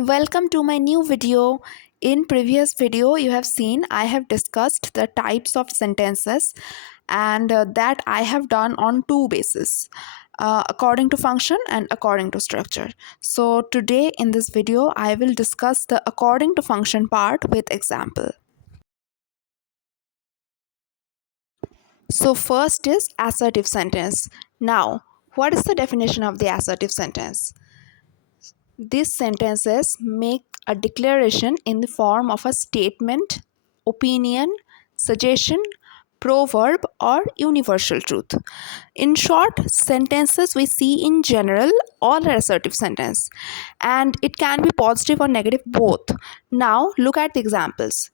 Welcome to my new video. In previous video you have seen I have discussed the types of sentences and that I have done on two bases, according to function and according to structure. So today in this video I will discuss the according to function part with example. So first is assertive sentence. Now what is the definition of the assertive sentence? These sentences make a declaration in the form of a statement, opinion, suggestion, proverb, or universal truth. In short, sentences we see in general all are assertive sentence, and it can be positive or negative both. Now look at the examples.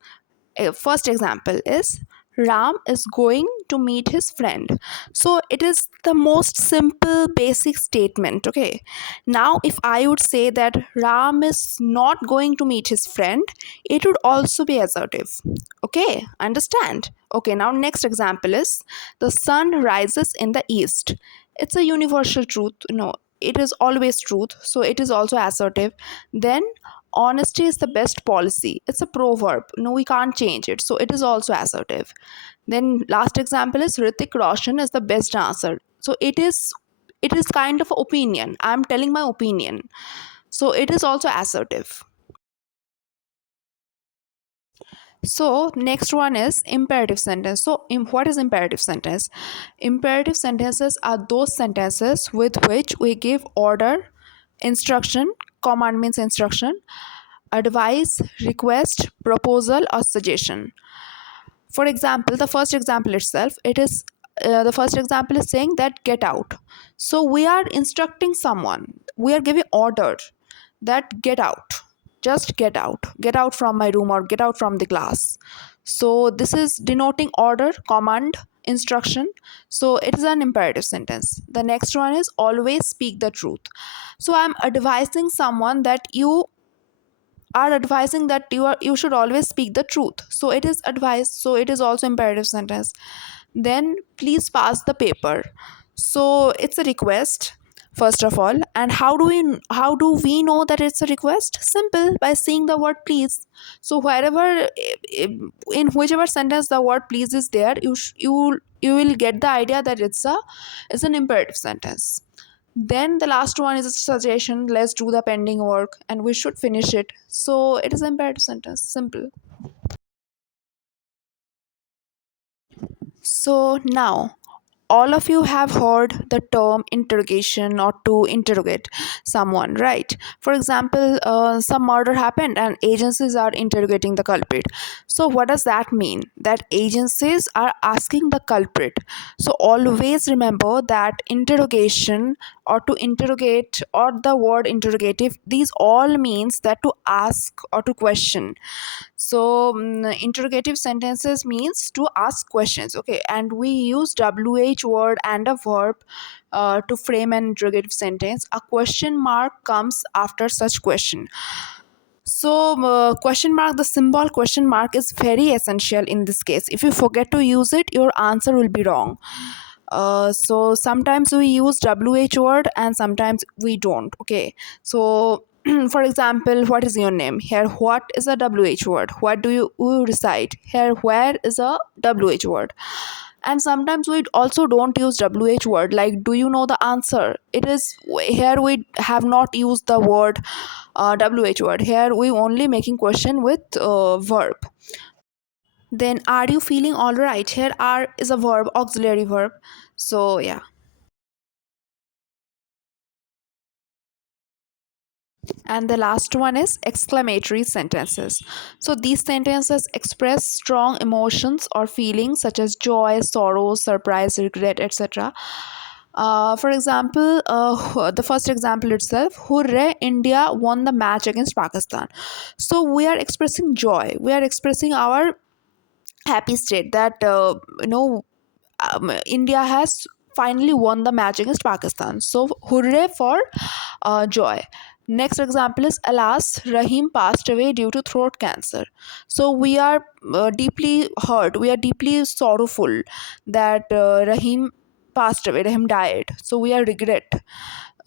First example is Ram is going to meet his friend. So it is the most simple basic statement. Okay, now if I would say that Ram is not going to meet his friend, it would also be assertive. Okay, understand? Okay, now next example is the sun rises in the east. It's a universal truth. It is always truth, so it is also assertive. Then honesty is the best policy. It's a proverb. No, we can't change it, so it is also assertive. Then last example is Ritik Roshan is the best dancer. So it is kind of opinion. I'm telling my opinion, so it is also assertive. So next one is imperative sentence. So what is imperative sentence? Imperative sentences are those sentences with which we give order, instruction. Command means instruction, advice, request, proposal, or suggestion. For example, the first example itself, the first example is saying that get out. So we are instructing someone, we are giving order that get out, just get out from my room or get out from the class. So this is denoting order, command, instruction. So it is an imperative sentence. The next one is always speak the truth. So I'm advising someone that you should always speak the truth, so it is advice, so it is also imperative sentence. Then please pass the paper, so it's a request first of all. And how do we know that it's a request? Simple, by seeing the word please. So wherever, in whichever sentence the word please is there, you will get the idea that it's an imperative sentence. Then the last one is a suggestion. Let's do the pending work and we should finish it. So it is an imperative sentence. Simple. So now all of you have heard the term interrogation or to interrogate someone, right? For example, some murder happened and agencies are interrogating the culprit. So what does that mean? That agencies are asking the culprit. So always remember that interrogation or to interrogate or the word interrogative, these all means that to ask or to question. So interrogative sentences means to ask questions. Okay, and we use wh word and a verb to frame an interrogative sentence. A question mark comes after such question. So question mark, the symbol question mark is very essential in this case. If you forget to use it, your answer will be wrong. So sometimes we use wh word and sometimes we don't. Okay, so for example, what is your name? Here, what is a wh word? What do you recite? Here, where is a wh word? And sometimes we also don't use wh word, like do you know the answer? It is here we have not used the word wh word. Here we only making question with verb. Then are you feeling all right? Here are is a verb, auxiliary verb. So yeah. And the last one is exclamatory sentences. So these sentences express strong emotions or feelings such as joy, sorrow, surprise, regret, etc. For example, the first example itself, hooray, India won the match against Pakistan. So we are expressing joy, we are expressing our happy state that India has finally won the match against Pakistan. So hooray for joy. Next example is alas, Rahim passed away due to throat cancer. So we are deeply hurt, we are deeply sorrowful that Rahim passed away, Rahim died. So we are regret.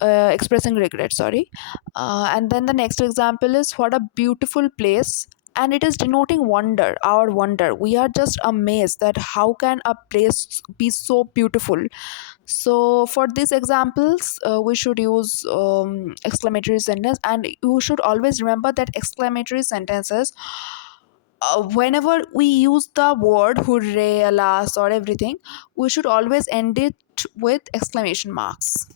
expressing regret, sorry. And then the next example is, what a beautiful place, and it is denoting wonder, our wonder. We are just amazed that how can a place be so beautiful. So for these examples, we should use exclamatory sentence, and you should always remember that exclamatory sentences, whenever we use the word hooray, alas, or everything, we should always end it with exclamation marks.